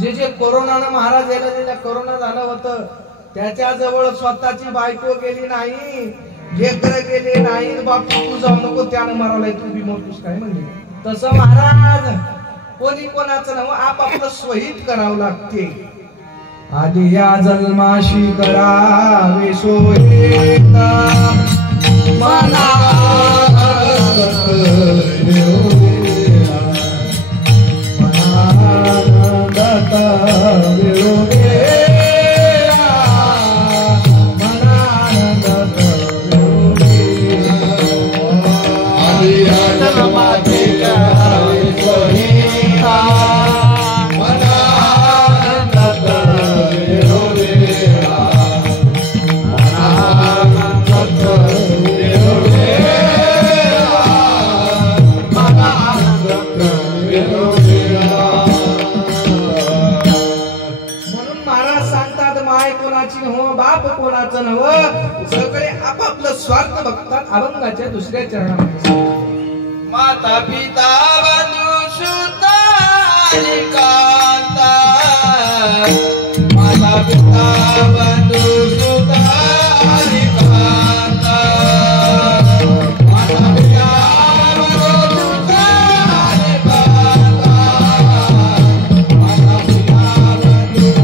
जे जे कोरोनानं महाराज यायला दिला, कोरोना झालं होतं त्याच्या जवळ स्वतःची बायको गेली नाही, लेकर गेले नाही, बापू तू जाऊ नको त्यानं मारवलाय तू बी मोठूस काय म्हणले. तसं महाराज कोणी कोणाचं नाव आपापलं स्वहित करावं लागते. आधी या जन्माशी करावे सोयीता मना सगळे आपापलं स्वार्थ बघतात. अभंगाच्या दुसऱ्या चरणामध्ये माता पिता बंधू सुता आणि कांता, माता पिता बंधू सुता आणि कांता, माता पिता बंधू सुता आणि कांता, माता पिता बंधू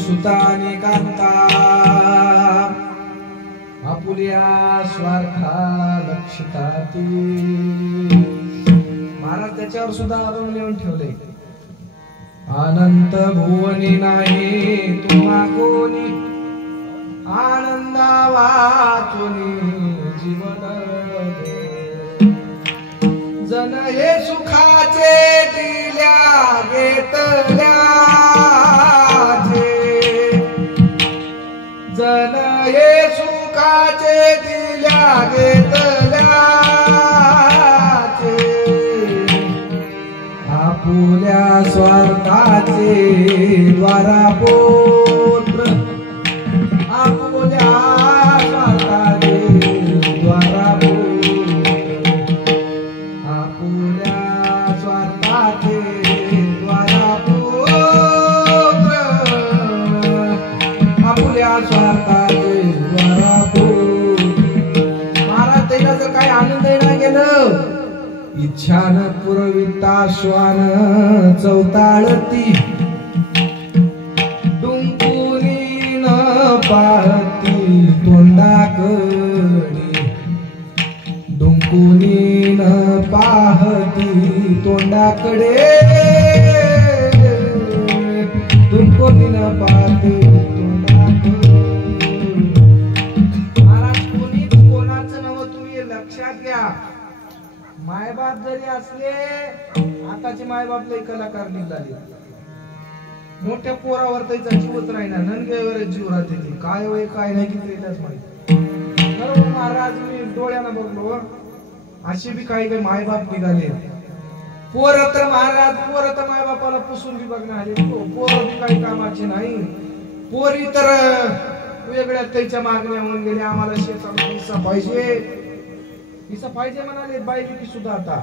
सुता महाराज त्याच्यावर सुद्धा अरुण लिहून ठेवले. अनंत भुवनी नाही तुम्हा कोणी आनंदा वाचुनी जीवन जन हे सुखाचे दिल्या घेतल्याचे जन हे सुखाचे दिल्या घेतल्याचे आपुल्या स्वार्थाचे द्वारापोत्र आपुल्या स्वार्थाचे द्वारापोत्र आपुल्या स्वार्थाचे द्वारापोत्र आपुल्या स्वार्थाचे द्वारापोत्र महाराज त्याला जर काही आनंद नाही गेलं इच्छान पुरविता श्वान चौताळती डुंकुनी न पाहती तोंडाकडे डुंकुनी न पाहती तोंडाकडे डुंकुनी न पाहती तोंडाकडे महाराज कोणीच कोणाचं नव तुम्ही लक्षात घ्या मायबाप जरी असले आताचे मायबाप लय कलाकार निघाले मोठ्या पोरावर त्याचा जीवच राहिना ननगेवर जीव राहते काय वय काय नाही की त्यालाच माहिती बरोबर महाराज मी डोळ्यानं बघलो असे बी काही काही मायबाप निघाले पोर तर महाराज पोर तर मायबापाला पुसून बी बघणार आले पोर बी काही कामाचे नाही पोरी तर वेगळ्या त्याच्या मागण्या होऊन गेले आम्हाला शेतामध्ये हिस्सा पाहिजे हिस्सा पाहिजे म्हणाले बायलेकी सुद्धा आता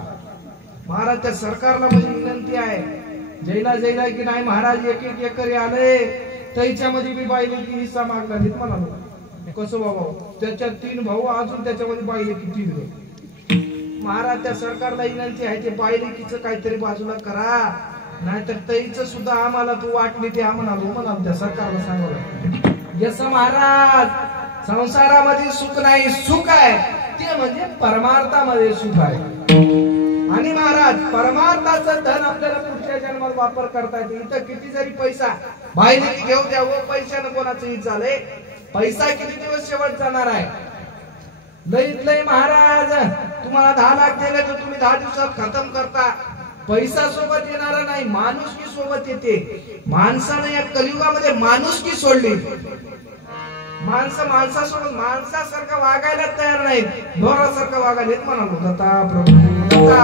महाराज त्या सरकारला माझी विनंती आहे जैला जैला की नाही महाराज एक एक एकरी आले त्याच्यामध्ये बी बायलेकी हिस्सा मागला देत म्हणालो कसं बाबा त्याच्या 3 भाऊ अजून त्याच्यामध्ये बायलेकी 3 महाराज त्या सरकारला विनंती आहे ते बायलेकीचं काहीतरी बाजूला करा नाहीतर तईचं सुद्धा आम्हाला तू वाटली ते म्हणालो त्या सरकारला सांगावं यस महाराज संसारामध्ये सुख नाही सुख आहे ते म्हणजे परमार्थामध्ये सुख आहे आणि महाराज परमार्थाचं धन आपल्याला पुढच्या जन्मात वापर करता येते इथं किती जरी पैसा बायलेकी घेऊ द्या व पैशानं कोणाचं हित झालंय पैसा किती दिवस शेवट जाणार आहे लईत लई महाराज तुम्हाला 10 लाख दिले तर तुम्ही 10 दिवसात खतम करता पैसा सोबत येणारा नाही माणुसकी सोबत येते माणसाने या कलियुगामध्ये माणुसकी सोडली माणसं माणसासोबत माणसासारखं वागायला तयार नाहीत ढोरासारखं वागायला म्हणालो दत्ता प्रभू दत्ता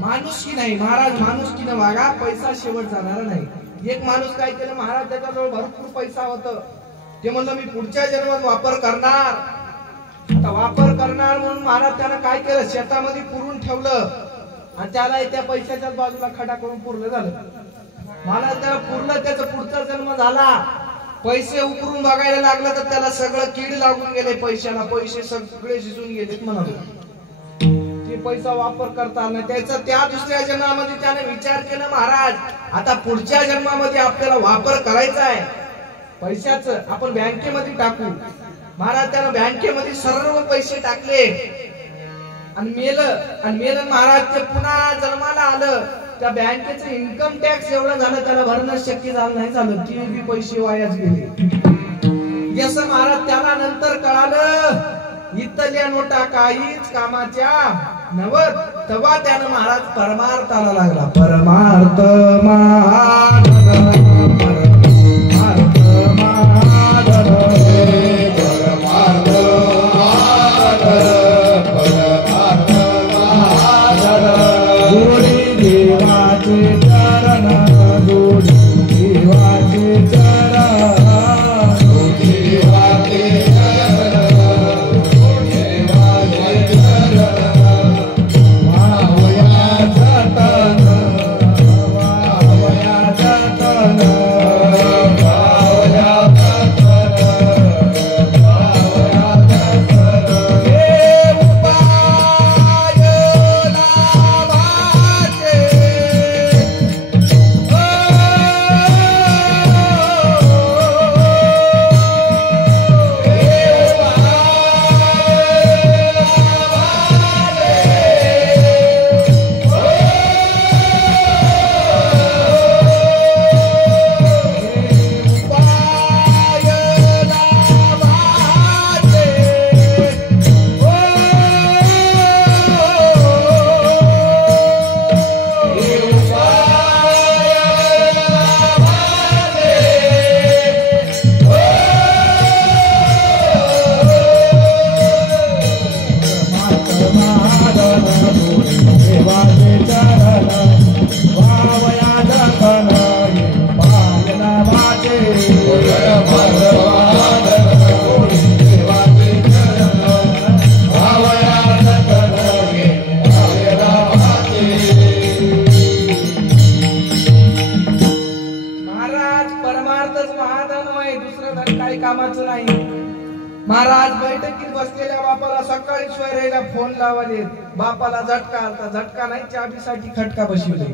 माणुसकी नाही महाराज माणुसकीने वागा पैसा शेवट जाणार नाही एक माणूस काय केलं महाराज त्याच्याजवळ भरपूर पैसा होत ते म्हणलं मी पुढच्या जन्मात वापर करणार आता वापर करणार म्हणून महाराज त्यानं काय केलं शेतामध्ये पुरून ठेवलं आणि त्याला त्या पैशाच्या बाजूला खडा करून पुरलं झालं महाराज त्याला पुरलं त्याचा पुढचा जन्म झाला पैसे उकरून बघायला लागलं तर त्याला सगळं कीड लागून गेले पैशाला पैसे सगळे शिजून गेलेत म्हणाले ते पैसा वापर करता आला त्याचा त्या दुसऱ्या जन्मामध्ये त्याने विचार केला महाराज आता पुढच्या जन्मामध्ये आपल्याला वापर करायचा आहे पैशाचं आपण बँकेमध्ये टाकू महाराज त्याला बँकेमध्ये सर्व पैसे टाकले आणि मेलं महाराज ते पुन्हा जन्माला आलं त्या बँकेचं इन्कम टॅक्स एवढं झालं त्याला भरणं शक्य झालं नाही झालं ती बी पैसे वायाच गेले जसं महाराज त्याला नंतर कळालं इथल्या नोटा काहीच कामाच्या नवत तेव्हा त्यानं महाराज परमार्थाला लागला परमार्थ धनच महाधन आहे, दुसरं धन काही कामाचं नाही. महाराज बैठकीत बसलेल्या बापाला सकाळी सोयरेला फोन लावले. बापाला झटका आलता, झटका नाही चाबीसाठी खटका बसवले.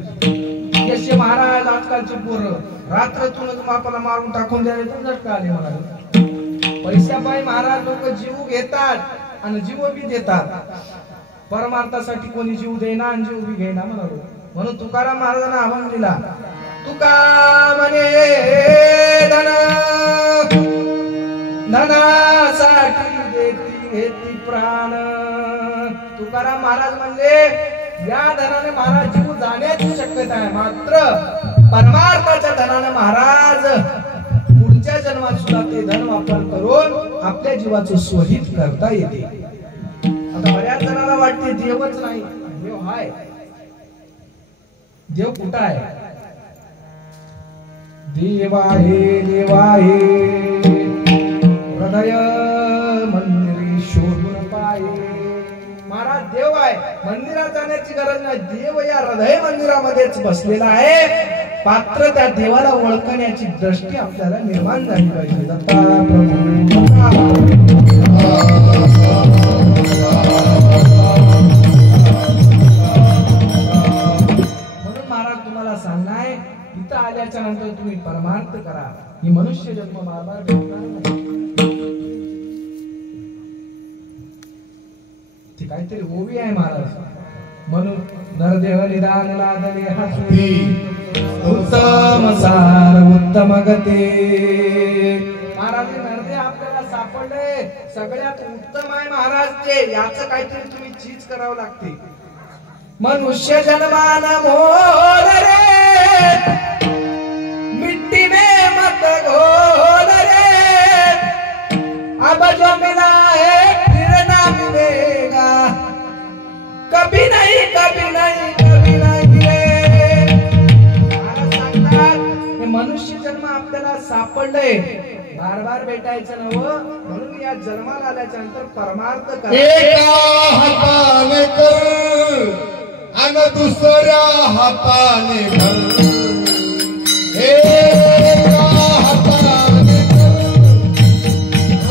यशे महाराज आजकालचे पोरं रात्रीतूनच बापाला मारून टाकून द्यायला तर झटका आले. महाराज पैशापायी महाराज लोक जीव घेतात आणि जीव बी देतात. परमार्थासाठी कोणी जीव देना आणि जीव बी घेना म्हणालो. म्हणून तुकाराम महाराजांना अभंग दिला. तुका म्हणे धन धनासाठी देती घेती प्राण. तुकाराम महाराज म्हणले या धनाने महाराज जीव जाण्याची शक्यता आहे, मात्र परमार्थाच्या धनाने महाराज पुढच्या जन्मात सुद्धा ते धन वापर करून आपल्या जीवाचं स्वहित करता येते. आता बऱ्याच जणांना वाटते देवच नाही, देव हाय. देव कुठं आहे? देव आहे, देव आहे हृदय मंदिरी शोधून पाये. महाराज देव आहे, मंदिरात जाण्याची गरज नाही. देव या हृदय मंदिरामध्येच बसलेला आहे. पात्र त्या देवाला ओळखण्याची दृष्टी आपल्याला निर्माण झाली पाहिजे. दत्ता प्रभू सांगणार इथं आल्याच्या नंतर तुम्ही परमार्थ करा. ही मनुष्य जन्म बारबार भेटणार नाही. ते काहीतरी ओवी आहे महाराज. म्हणून नरदेह निदान लादले हाती उत्तम सार उत्तम गते. महाराज नरदेह आपल्याला सापडले सगळ्यात उत्तम आहे महाराज. ते याचं काहीतरी तुम्ही चीज करावं लागते. मनुष्य जन्मान मोर रे मिट्टी में मत घोल रे. अब जो मिला है फिर ना मिलेगा. कभी नहीं कभी नहीं कभी नहीं रे. हे मनुष्य जन्म आपल्याला सापडलंय, बार बार भेटायचं नव्ह. म्हणून या जन्माला आल्याच्या नंतर परमार्थ करा. एका हाताने कर आणि दुसऱ्या हाताने भर. एका हाताने कर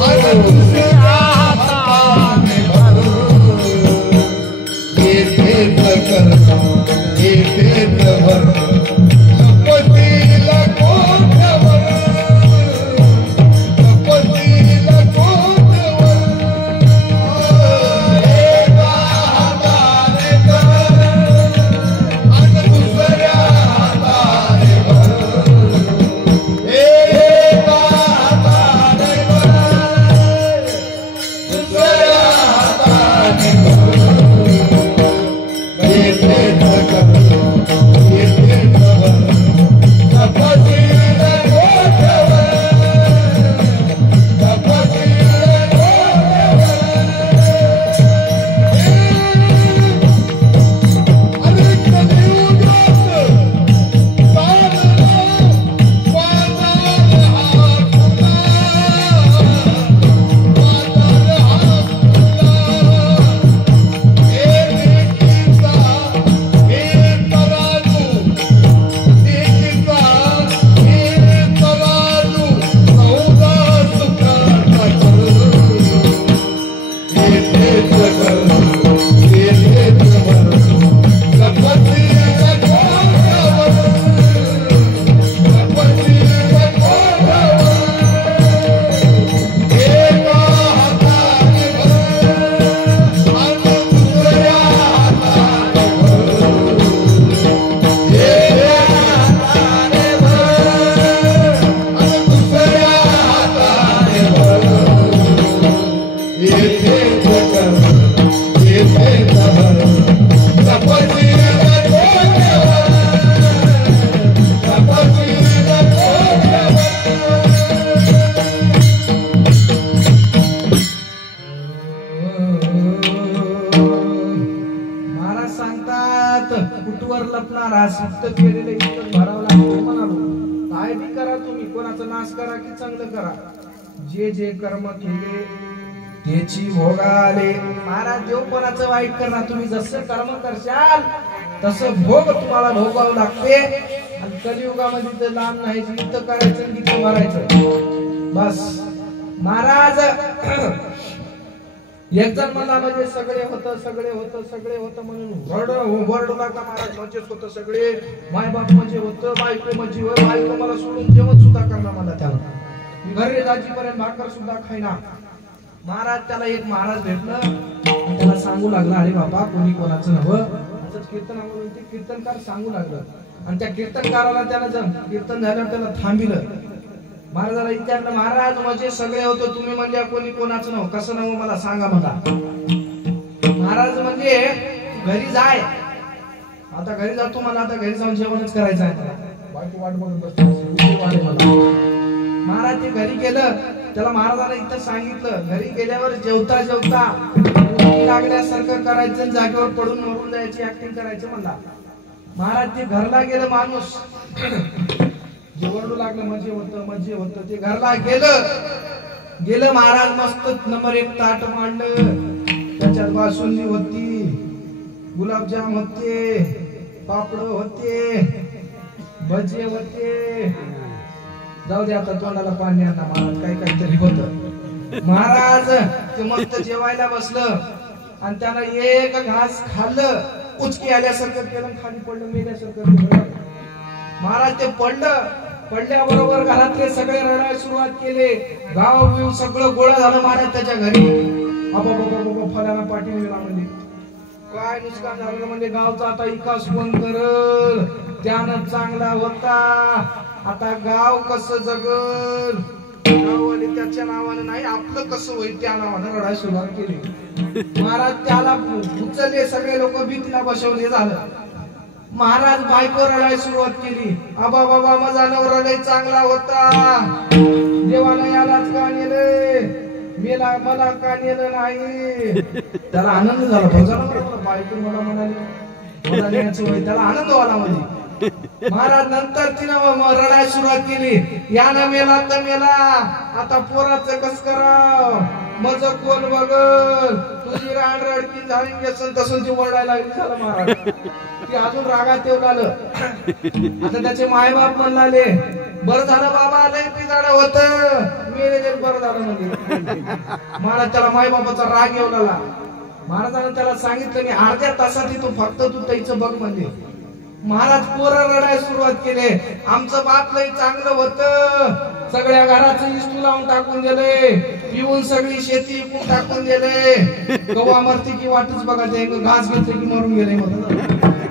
आणि दुसऱ्या हाताने भर. येथेच कर येथेच भर. गणपतीला कोठवर गणपतीला कोठवर. एका हाताने कर आणि दुसऱ्या हाताने भर. एका हाताने भर दुसऱ्या हाताने भर. येथेच कर येथेच भर. गणपतीला कोठवर गणपतीला कोठवर. अरे कलियुगात साधना पाताल हात तुला. पाताल हात तुला. हे लेकीचा हे तराजू लेकीचा हे तराजू चौदा सुखाचा कर. येथेच कर येथेच भर. गणपतीला कोठवर गणपतीला कोठवर. एका हाताने भर आणि दुसऱ्या हाताने भर. एका हाताने भर आणि दुसऱ्या हाताने भर. येथेच कर येथेच भर. गणपतीला कोठवर गणपतीला कोठवर. महाराज सांगतात कुटवर लपणारा सुप्त केलेले इतकं भरावं लागतं म्हणालो. काय बी करा तुम्ही, कोणाचा नाश करा की चांगलं करा, जे जे कर्म केले त्याची भोगाले. महाराज देव कोणाचं वाईट करणार. तुम्ही जसं कर्म करशाल तसं भोग तुम्हाला भोगावं लागते. आणि कलियुगामध्ये तर लांब नाही, गीत करायचं गीत मारायचं बस. महाराज एक जण मला म्हणजे सगळे होतं म्हणून वरडू लागला. महाराज मजेच होतं सगळे, मायबाप म्हणजे होतं, बायको म्हणजे होय, बायको मला सोडून जेवण सुद्धा करणार मला त्याला, घरी जाजीपर्यंत भाकर सुद्धा खायना. महाराज त्याला एक महाराज भेटलं, त्याला सांगू लागला, अरे बाबा कोणी कोणाचं नव्हं, असंच कीर्तन आवडून ते कीर्तनकार सांगू लागलं. आणि त्या कीर्तनकाराला त्याला कीर्तन झाल्यावर त्याला थांबिलं. महाराजाला विचारलं, महाराज म्हणजे सगळे होतो, तुम्ही म्हणजे कोणी कोणाचं नव्हतं, कसं नव्हतं मला सांगा मला. महाराज म्हणजे घरी जाय, आता घरी जातो, मला आता घरी जाऊन जेवणच करायचं आहे, बायको वाट बघत बसते मला. महाराज ते घरी गेलं, त्याला महाराजाला इथं सांगितलं, घरी गेल्यावर जेवता जेवता लागल्यासारखं करायचं, जागेवर पडून मरून जायची ऍक्टिंग करायचं म्हणला. महाराज ते घरला गेलं, माणूस जेवढू लागलं, मजे होतं. ते घरला गेलं महाराज, मस्त नंबर 1 ताट मांडलं, त्याच्यात बासुंदी होती, गुलाबजाम होते, पापड होते, भजे होते. जाऊ दे आता तोंडाला पाणी आणा महाराज, काहीतरी होत. महाराज ते मस्त जेवायला बसलं आणि त्याला एक घास खाल्लं, उचकी आल्यासारखं केलं, खाली पडलं, मेल्यासारखं केलं. महाराज ते पडल्याबरोबर घरातले सगळे रडायला सुरुवात केले, गाव बिव सगळं गोळा झालं महाराज त्याच्या घरी. फलाना पाठी मिळाला म्हणजे काय नुकसान झालं म्हणजे गावचा आता विकास कोण करल, त्यानं चांगला होता, आता गाव कसं जगल, गाववाले त्याच्या नावानं नाही आपलं कसं होईल त्या नावानं रडायला सुरुवात केली. महाराज त्याला उचलले, सगळे लोक भीतीला बसवले. झालं महाराज बायको रडायला सुरुवात केली, आबा बाबा माझा नवरा लय चांगला होता, देवानं यालाच का नेले, मला का नेलं नाही. त्याला आनंद झाला, बायको मला म्हणाली मला न्यायचं होय, त्याला आनंद झाला मध्ये. महाराज नंतर तिनं रडायला सुरुवात केली, यानं मेला तर मेला, आता पोराचं कस कराव, मज कोण बघल, तुझी रान रडकी झाली नसेल तसं ती ओरडायला लागली. झालं महाराज ती अजून रागात येऊ लागलं. आता त्याचे मायबाप म्हणले, बरं झालं बाबा लय पिजाडं होतं, मेले बरं झालं म्हणजे. महाराज त्याला मायबापाचा राग येऊ लागला. महाराजांनी त्याला सांगितलं, मी अर्ध्या तासात तू फक्त तू त्याचं बघ म्हणजे. महाराज पोरं रडायला सुरुवात केले, आमचं बाप लय चांगलं होतं, सगळ्या घराचं इस्तू लावून टाकून दिले, पिऊन सगळी शेती विकून टाकून दिले, कवा मरती की वाटच बघा, ते घास घेतले की मरून गेले.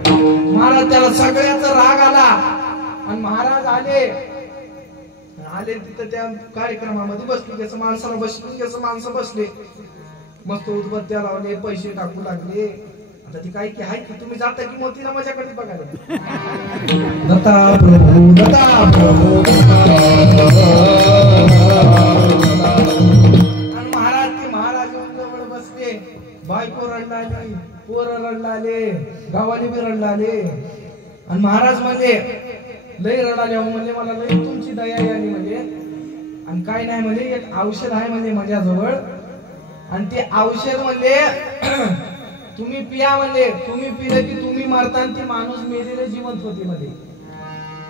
महाराज त्याला सगळ्याचा राग आला आणि महाराज आले तिथं त्या कार्यक्रमामध्ये बसले, त्याचं माणसं बसले, मस्त उदबत्त्या लावले, पैसे टाकू लागले. आता ती काय की आहे की तुम्ही जाता की मोतीला माझ्याकडे बघायला. दत्ता प्रभू आणि महाराज ते महाराज जवळ बसले, बायको रडलाली, पोरं रडलाले, गावाले बी रडलाले. आणि महाराज म्हणले लय रडाले, म्हणले मला लय तुमची दया आली म्हणजे, आणि काय नाही म्हणजे एक औषध आहे म्हणजे माझ्याजवळ, आणि ते औषध म्हणजे तुम्ही पिया म्हणले, तुम्ही पिलं की तुम्ही मरता आणि ती माणूस मेलेले जिवंत होते मध्ये.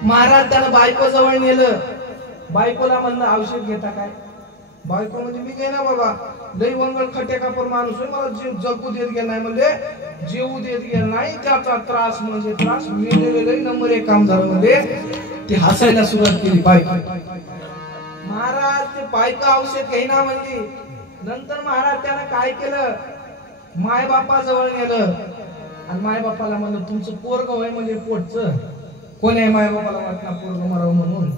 महाराज त्याला बायको जवळ नेलं, बायकोला म्हणलं औषध घेता काय. बायको म्हणजे मी घे ना बाबा, लई वंगळ खटे कापर माणूस आहे, मला जीव जगू देत गेला नाही म्हणले, जीव देत गेला नाही, त्याचा त्रास म्हणजे त्रास, मेलेले लई नंबर 1 काम झालं म्हणजे. ती हसायला सुरुवात केली बायको. महाराज ते बायको औषध घेईना म्हणली. नंतर महाराज त्यानं काय केलं, मायबापाजवळ नेलं आणि मायबापाला म्हणलं तुमचं पोरग होय म्हणजे पोटचं, कोण आहे मायबापाला वाटला पोरग मराव म्हणून,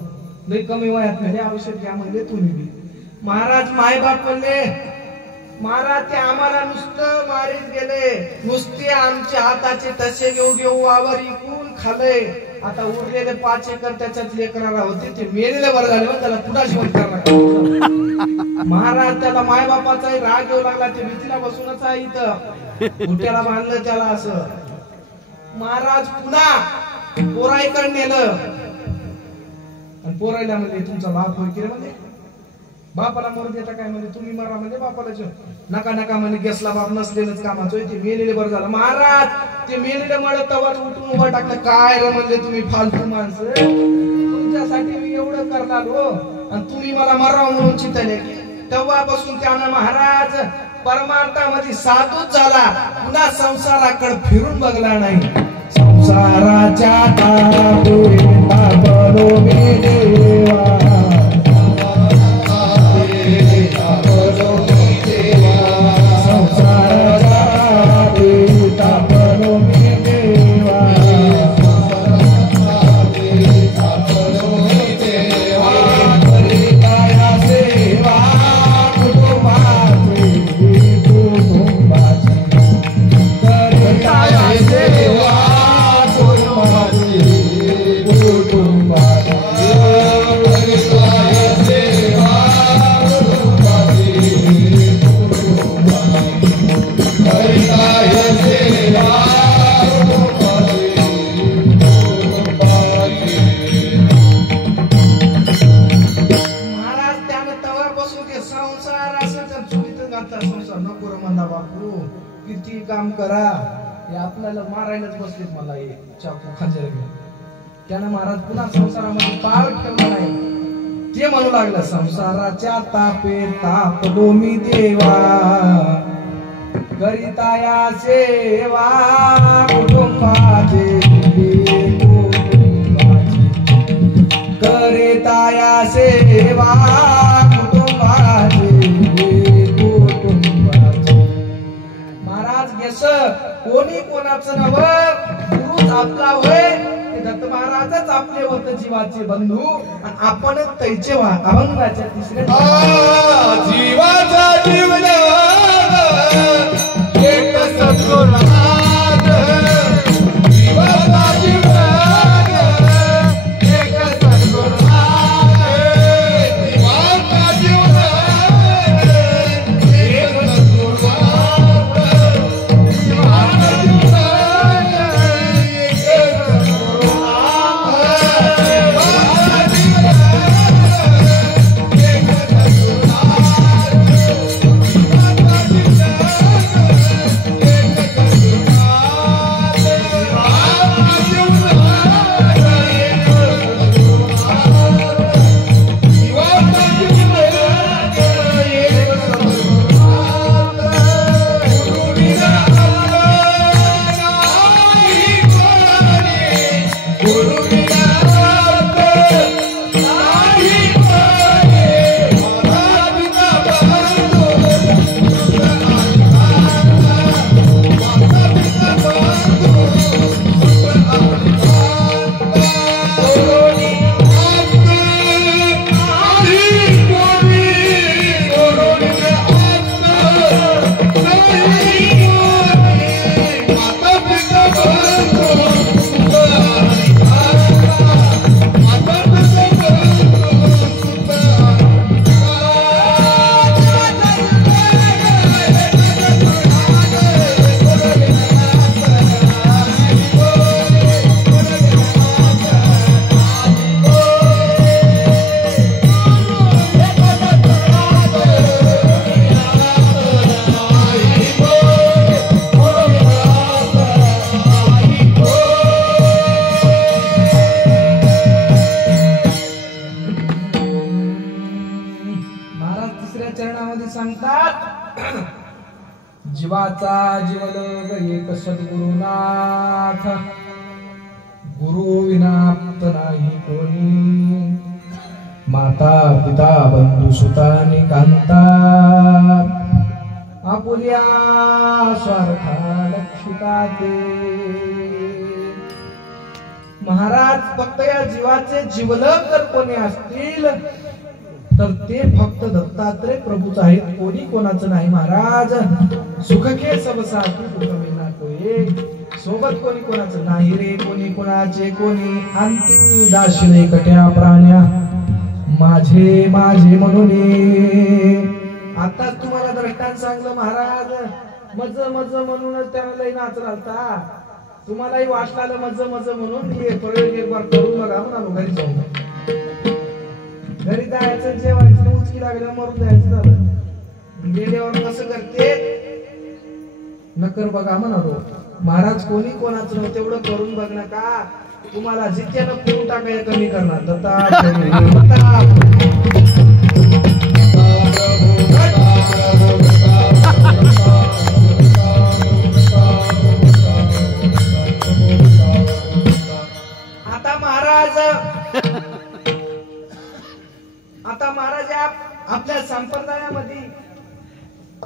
लई कमी वयात म्हणजे औषध घ्या म्हणजे तुम्ही बी. महाराज मायबाप म्हणले, महाराज ते आम्हाला नुसतं मारीत गेले, नुसते आमच्या हाताचे तसे घेऊ वावर इकून खाल्ले, आता उरलेले 5 एकर त्याच्यात लेकराला होते, ते मेलेले बरं झाले, त्याला पुन्हा जिवंत करणार. महाराज त्याला मायबापाचा राग येऊ लागला, ते भीतीला बसूनच आहे इथं, उट्याला बांधलं त्याला असं. महाराज पुन्हा पोराईकडे नेलं आणि पोरायला म्हणजे तुमचा बाप होय की रे म्हणजे, बापाला मरू देता काय म्हणजे तुम्ही मरा म्हणजे बापाला नका नका म्हणजे गेसला बाप नसलेलंच कामाचं ते मेलेले बरं झालं महाराज. ते मेलेले मळत तवाच उठून उभा टाकलं काय रे म्हणले तुम्ही फालतू माणसं तुमच्यासाठी मी एवढं करणार हो आणि तुम्ही मला मराव म्हणून चितले. तेव्हापासून त्यानं महाराज परमार्थामध्ये साधूच झाला पुन्हा संसाराकडे फिरून बघला नाही. संसाराच्या ताबे ताबलो मी देवा काम करा हे आपल्याला मारायलाच बसलेत मला हे चाकू खंजर घेऊन. त्यानं महाराज पुन्हा संसारामध्ये पाळ ठेवला नाही. ते म्हणू लागलं संसाराच्या तापे तापलो मी देवा करिताया सेवा कुटुंबाचे करिताया सेवा कुटुंबाचे कोणी कोणाचं नव गुरुच आपला होय दत्त महाराजच आपले होत जीवाचे बंधू आणि आपण तैचे अभंगाच्या तिसऱ्या जीवाचा जीवन एक सद्गुणात जीवाचा जीवन एक सद्गुणात जीवाचा जीवन एक सद्गुणात जीवाचा जीवलग एक सद्गुरुनाथ गुरु विनाप्त नाही कोणी माता पिता बंधू सुता निकांता आपुल्या स्वार्था लक्षिता ते. महाराज फक्त या जीवाचे जीवलग जर कोणी असतील तर ते फक्त दत्तात्रय प्रभूच आहेत कोणी कोणाचं नाही. महाराज सुखके सब साथी दुख विना कोई सोबत कोणी कोणाचं नाही रे कोणी कोणाचे कोणी अंतिम जाशिले कट्या प्राण्या माझे माझे म्हणून. आता तुम्हाला दृष्टांत सांगलं महाराज मज मज म्हणूनच त्याला लई नाच राहता तुम्हालाही वाटलं मज मज म्हणून हे प्रयोग एक बार करून बघा म्हणा घरी जाऊन घरी जायचं जेवायचं उचकी लागलं मरून जायचं झालं गेल्यावर कसं करते नकर बघा म्हणालो महाराज कोणी कोणाचं नव्हतं तेवढं करून बघ ना का तुम्हाला जितक्यानं करून टाकायला कमी करणार आता महाराज आपल्या संप्रदायामध्ये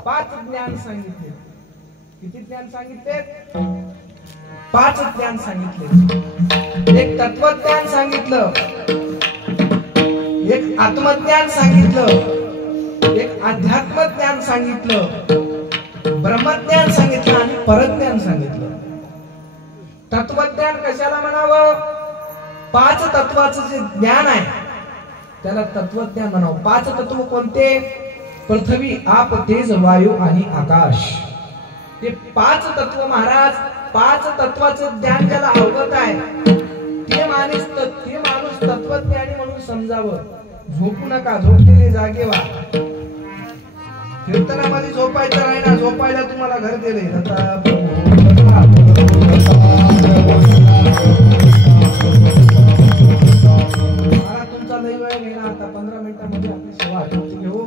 5 ज्ञान सांगितले किती ज्ञान सांगितले 5 ज्ञान सांगितले एक तत्वज्ञान सांगितलं एक आत्मज्ञान सांगितलं एक अध्यात्म ज्ञान सांगितलं ब्रह्मज्ञान सांगितलं आणि परज्ञान सांगितलं तत्वज्ञान कशाला म्हणावं 5 तत्वाचं जे ज्ञान आहे त्याला तत्वज्ञान म्हणावं 5 तत्व कोणते पृथ्वी आप तेज वायू आणि आकाश ते 5 तत्व महाराज 5 तत्वाचं ज्ञान ज्याला अवगत आहे ते माणूस तत्वज्ञानी म्हणून समजावं झोपू नका झोपलेले जागे व्हा कीर्तनामध्ये झोपायचं नाही ना झोपायला तुम्हाला घर दिले तुमचा लई वेळ घेणार आता 15 मिनिटांमध्ये आपली सेवा घेऊ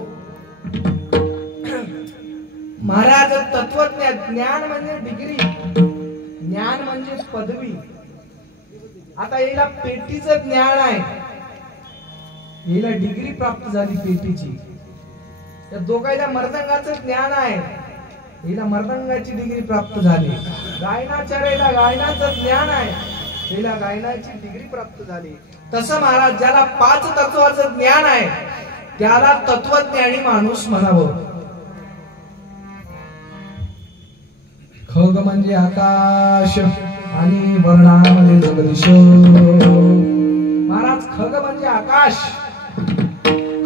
महाराज तत्वज्ञान ज्ञान म्हणजे डिग्री ज्ञान म्हणजे पदवी आता याला पेटीचं ज्ञान आहे याला डिग्री प्राप्त झाली पेटीची त्या दोघांना मर्दंगाचं ज्ञान आहे हिला मर्दंगाची डिग्री प्राप्त झाली गायनाचार्याला गायनाचं ज्ञान आहे हिला गायनाची डिग्री प्राप्त झाली तसं महाराज ज्याला 5 तत्वाचं ज्ञान आहे त्याला तत्वज्ञानी माणूस म्हणावं खग म्हणजे आकाश आणि वर्णामध्ये जगदीश महाराज खग म्हणजे आकाश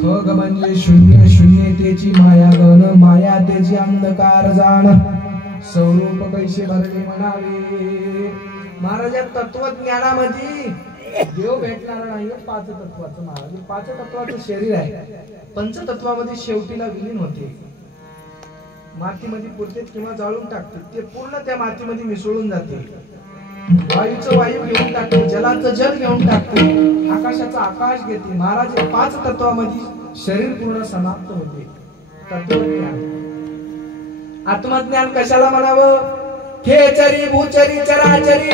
खग म्हणजे शून्य शून्यतेची माया गण माया त्याची अंधकार जाण स्वरूप कैसे भरले म्हणावे महाराज तत्वज्ञानामध्ये देव भेटणार नाही 5 तत्वाचं महाराज 5 तत्वाचं शरीर आहे पंचतत्वामध्ये शेवटीला विलीन होते मातीमध्ये पुरते किंवा जाळून टाकते ते पूर्ण त्या मातीमध्ये मिसळून जाते वायूचं वायू घेऊन टाकते जलाचं जल घेऊन टाकते आकाशाचं आकाश घेते महाराज 5 तत्वामध्ये शरीर पूर्ण समाप्त होते तत्वज्ञान आत्मज्ञान कशाला म्हणावं खेचरी भूचरी चराचरी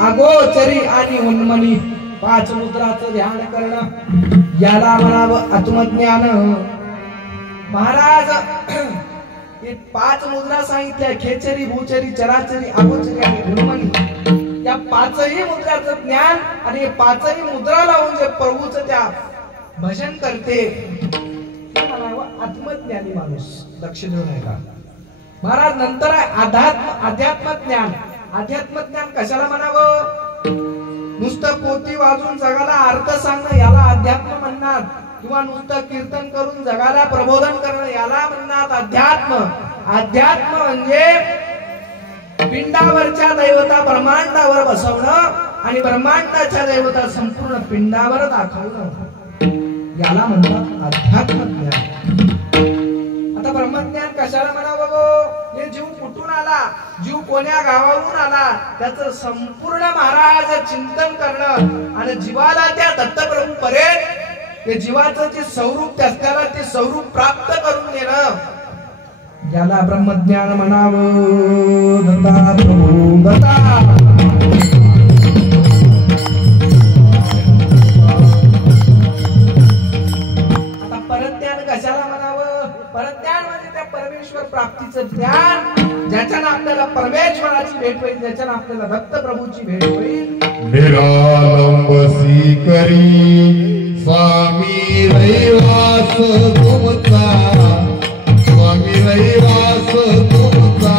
अगोचरी आणि उन्मनी 5 मुद्राचं ध्यान करणं याला म्हणावं आत्मज्ञान महाराज हे 5 मुद्रा सांगितल्या खेचरी भूचरी चराचरी अगोचरी आणि उन्मनी या 5ही मुद्राचं ज्ञान आणि 5ही मुद्रा लावून जे प्रभूचं त्या भजन करते ते म्हणावं आत्मज्ञानी माणूस लक्ष देऊ नये का महाराज नंतर अध्यात्म ज्ञान कशाला म्हणावं नुसतं पोथी वाजून जगाला अर्थ सांगणं याला अध्यात्म म्हणणार किंवा नुसतं कीर्तन करून जगाला प्रबोधन करणं याला म्हणणार अध्यात्म म्हणजे पिंडावरच्या दैवता ब्रह्मांडावर बसवणं आणि ब्रह्मांडाच्या दैवता संपूर्ण पिंडावर दाखवणं याला म्हणतात अध्यात्म ज्ञान आता ब्रह्मज्ञान कशाला म्हणावं हे जीव कुठून आला जीव कोण्या गावावरून आला त्याचं संपूर्ण महाराज चिंतन करणं आणि जीवाला त्या दत्तप्रभू पर्यंत ते जीवाचं जे स्वरूप त्याला ते स्वरूप प्राप्त करून देणं याला ब्रह्मज्ञान म्हणावं दत्ता प्रभू दत्ता कशाला म्हणावं परज्ञान म्हणजे त्या परमेश्वर प्राप्तीचं ज्ञान ज्याच्यानं आपल्याला परमेश्वराची भेट होईल ज्याच्यानं आपल्याला भक्त प्रभूची भेट होईल निरालंबसी करी स्वामी रहिवास तुमचा स्वामी रहिवास तुमचा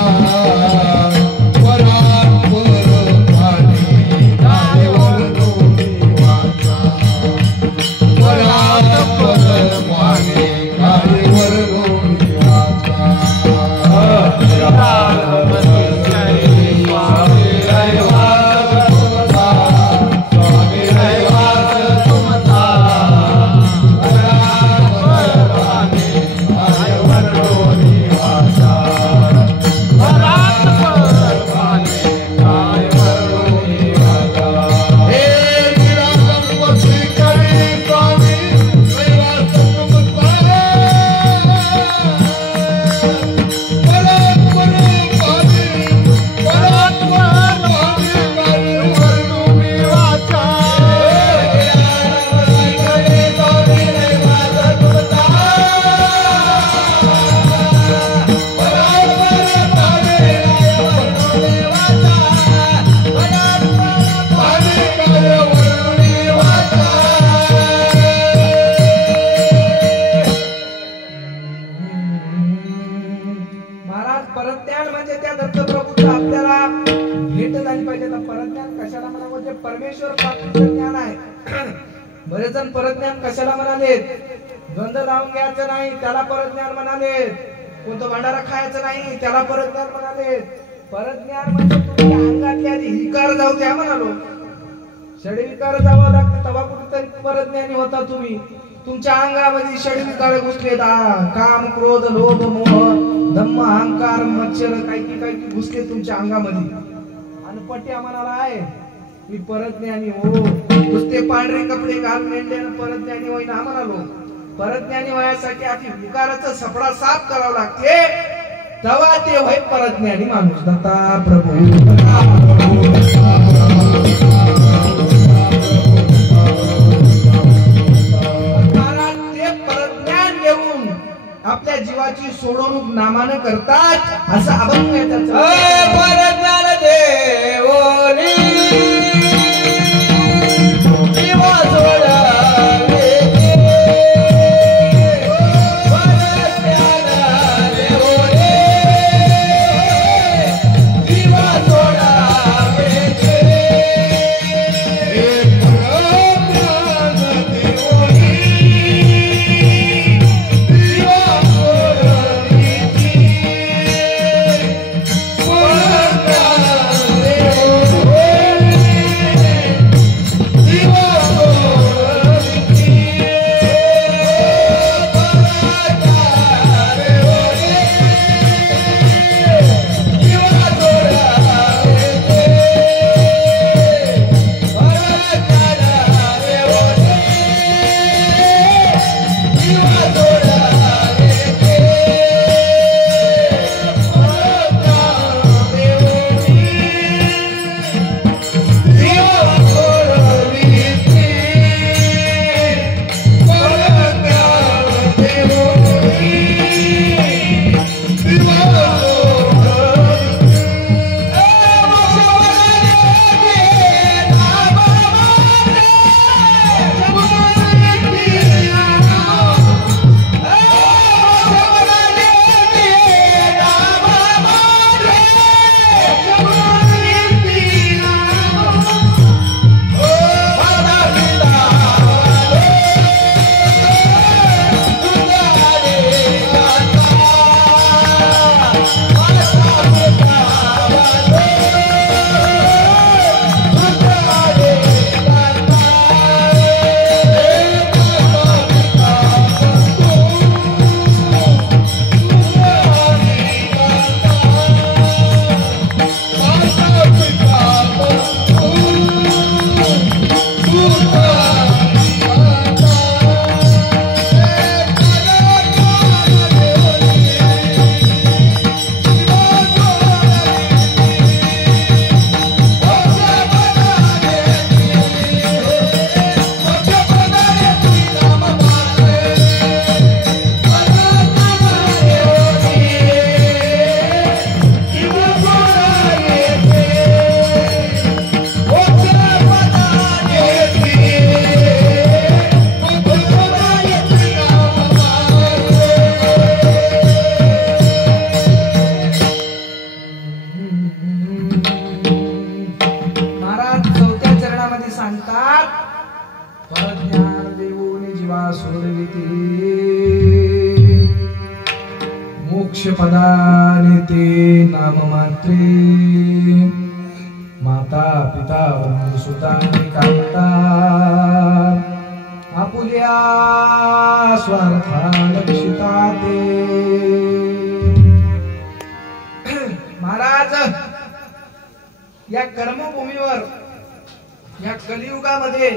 जण परज्ञान कशाला म्हणाले? गंध लावून घ्यायचं नाही त्याला परज्ञान म्हणाले. कोणतं भांडारा खायचं नाही त्याला परज्ञान म्हणाले. परज्ञान म्हणजे तुमच्या अंगातल्या विकार जाऊ द्या म्हणालो. षडविकार जावं लागतं तेव्हा कुठेतरी परज्ञानी होता तुम्ही. तुमच्या अंगामध्ये षडविकार घुसले, काम क्रोध लोभ मोह धम्म अहंकार मच्छर काही घुसले तुमच्या अंगामध्ये. आणि पट्या म्हणाला आहे मी परज्ञानी हो. नुसते पांढरे कपडे घालून मेंढ्यानं परज्ञानी होईना म्हणालो. परज्ञानी व्हायसाठी आधी विकाराचा सफडा साफ करावा लागते तेव्हा ते होय परज्ञानी माणूस. दत्ता प्रभू ते परज्ञान घेऊन आपल्या जीवाची सोडवणूक नामानं करतात असं अभंग आहे त्याचा. परज्ञान देवोनी पदाने ते नाम मात्रे माता पिता बंधू सुतांनी कांता आपुल्या स्वार्था लक्षिता ते. महाराज या कर्मभूमीवर या कलियुगामध्ये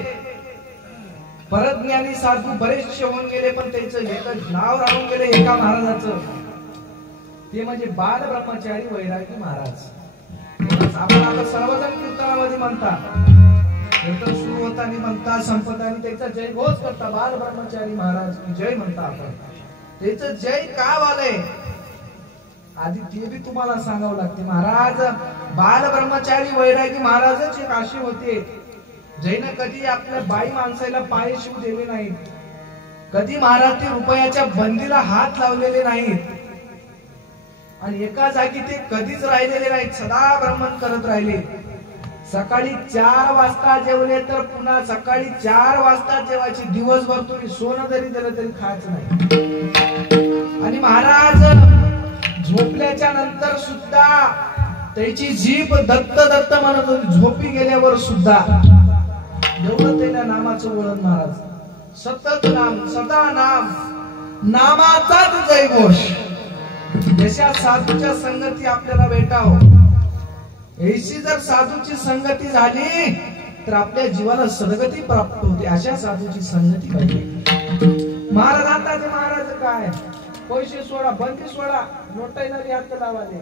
परज्ञानी साधू बरेचसे होऊन गेले पण त्यांचं एकच नाव राहून गेले एका महाराजाचं. ते म्हणजे बाल ब्रह्मचारी वैरागी महाराज. आपण आता सर्वजण कीर्तनामध्ये म्हणता कीर्तन सुरू होताना म्हणता संपताना त्याचा जय घोष करता बाल ब्रह्मचारी महाराज की जय म्हणता आपण. त्याचं जय का वालय आधी ते बी तुम्हाला सांगावं लागते. महाराज बाल ब्रह्मचारी वैरागी महाराजच एक असे होते जैन कधी आपल्या बाई माणसाला पाय शिवू दिले नाहीत. कधी महाराज ते रुपयाच्या बंदीला हात लावलेले नाहीत आणि एका जागी ते कधीच राहिलेले नाहीत. सदा भ्रमण करत राहिले. सकाळी 4 वाजता जेवले तर पुन्हा सकाळी 4 वाजता जेवायची. दिवसभर तुम्ही सोनं जरी दिलं तरी खायचं नाही. आणि महाराज झोपल्याच्या नंतर सुद्धा त्याची जीभ दत्त दत्त म्हणत होती. झोपी गेल्यावर सुद्धा एवढं त्याला नामाचं वळण महाराज. सतत नाम, सदा नाम, नामाचाच जयघोष. जशा साधूच्या संगती आपल्याला भेटावं, ऐशी जर साधूची संगती झाली तर आपल्या जीवाला सद्गती प्राप्त होते. अशा साधूची संगती पाहिजे. महाराज आता ते महाराज काय पैसे सोडा, बंदी सोडा, नोटाईला हात लावाले.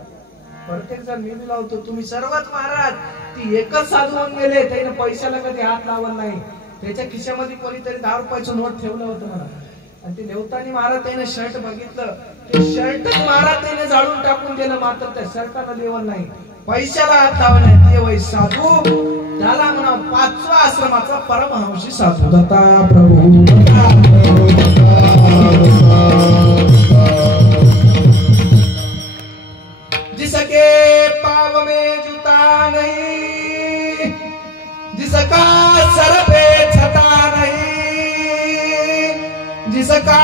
प्रत्येक जण मी लावतो, तुम्ही सर्वच महाराज. ती एकच साधू होऊन गेले, त्याने पैशाला कधी हात लावत नाही. त्याच्या खिशामध्ये कोणीतरी 10 रुपयाचं नोट ठेवलं होतं मला. आणि ते नेवतानी महाराज त्याने शर्ट बघितलं, ते शर्ट महाराज त्याने जाळून टाकून दिलं. मात्र त्या शर्टाला लेवल नाही, पैशाला हात लावला नाही. ते वै साधू, त्याला म्हणा 5वा आश्रमाचा परमहंसी साधू. दत्ता प्रभू जिसके पाव में जूता नहीं, जिसका सर पे छता नहीं, जिसका